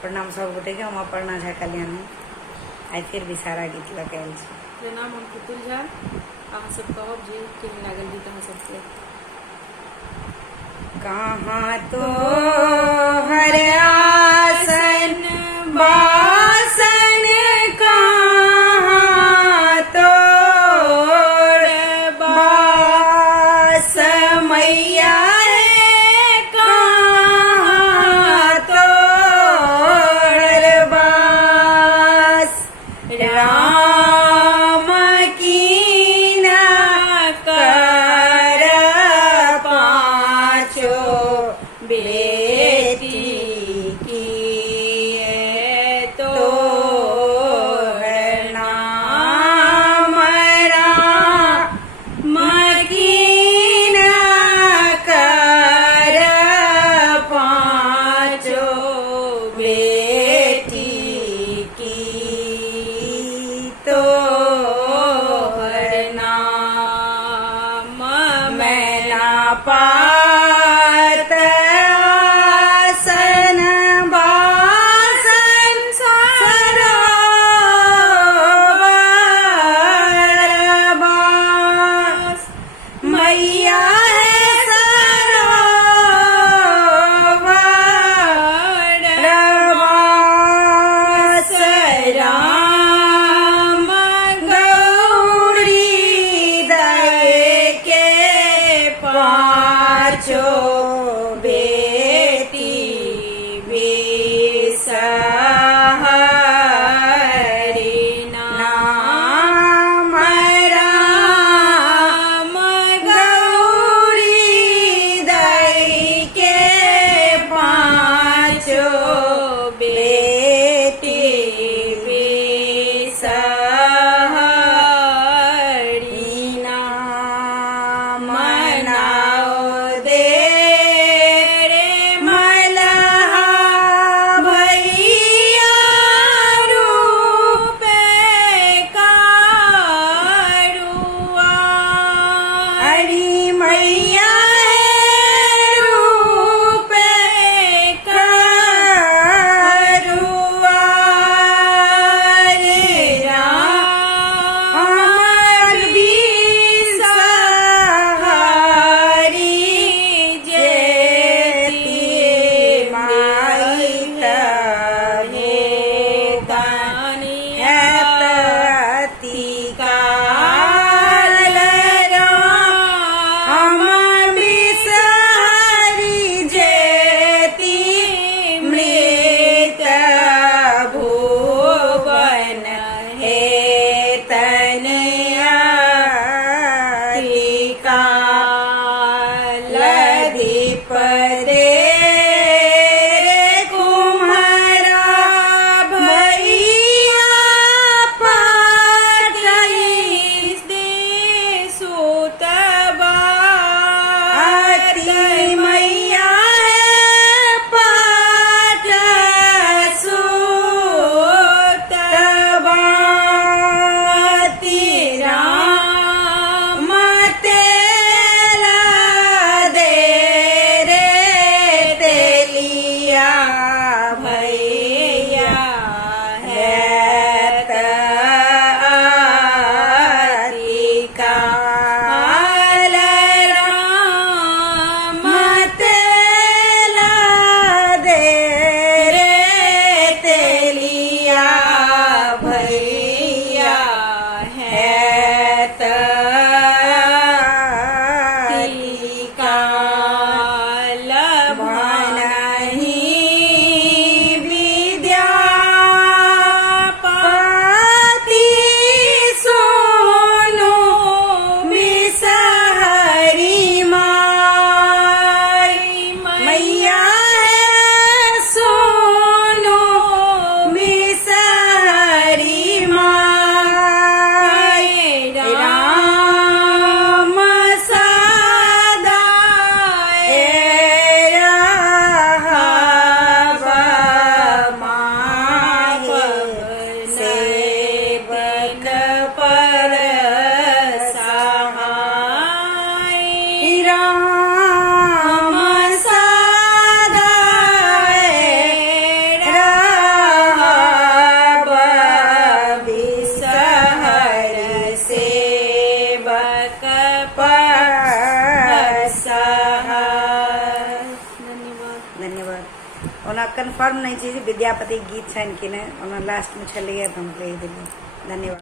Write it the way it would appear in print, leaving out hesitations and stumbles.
प्रणाम सब गोटे के हम अपर्णा झा कल्याणी आई फिर भी सारा गीत लगायल छै। प्रणाम हम पुतुल झा। अहाँ सब कहब जे केहन लागल गीत अहाँ सबके। कहाँ तो हर आसन बासन कहाँ तोर बास मैया रे कहाँ तोर बास राम की न कर पाँचो बेटी की तो नाम राम की न कर पाँचो बेटी की तो नाम मैना पात आसन बासन सरोवर बास मैया है सरोवर बास राम गौरी दय के पाँचो बेटी बिसहरि नाम राम गौरी दय के पाँचो बेटी बिसहरि नाम नाओ दे रे मलहा भई ओना कन्फर्म नहीं चीज विद्यापति गीत छनि कि नहीं, ओना लास्ट में छलिए तो हम कह दिली। धन्यवाद।